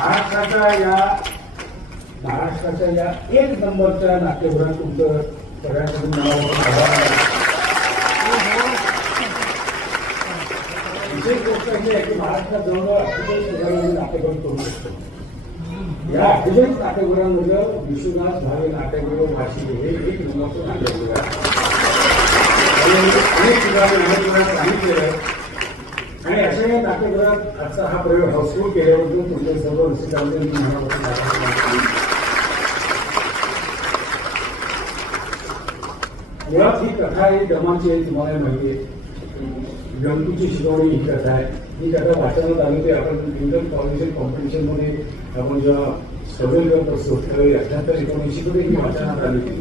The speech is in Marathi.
महाराष्ट्राच्या या एक नंबरच्या नाट्यगृहात तुमचं सगळ्यांकडून नाव विशेष गोष्ट अशी आहे की महाराष्ट्रात जवळजवळ 48 नाट्यगृह करू शकतो. या 48 नाट्यगृहांमध्ये विश्वनाथ भावे नाट्यगृह वाशी हे एक नंबरचं नाट्यगृह आहे. अनेक ठिकाणी सांगितलेलं आणि अशा या नाट्यगृहात आजचा हा प्रयोग हाऊसफुल केल्याबद्दल तुमच्या सर्व रसिकांचे मुळात ही कथा आहे दमाची आहे. तुम्हाला माहिती आहे जंतूची शिकवणी ही कथा आहे. ही कथा वाचनात आली होती. आपण इंडियन कॉलेज कॉम्पिटिशनमध्ये आपण जेव्हा स्पर्धे करत असतो त्यावेळी 78-79 मध्ये ही वाचनात आली होती.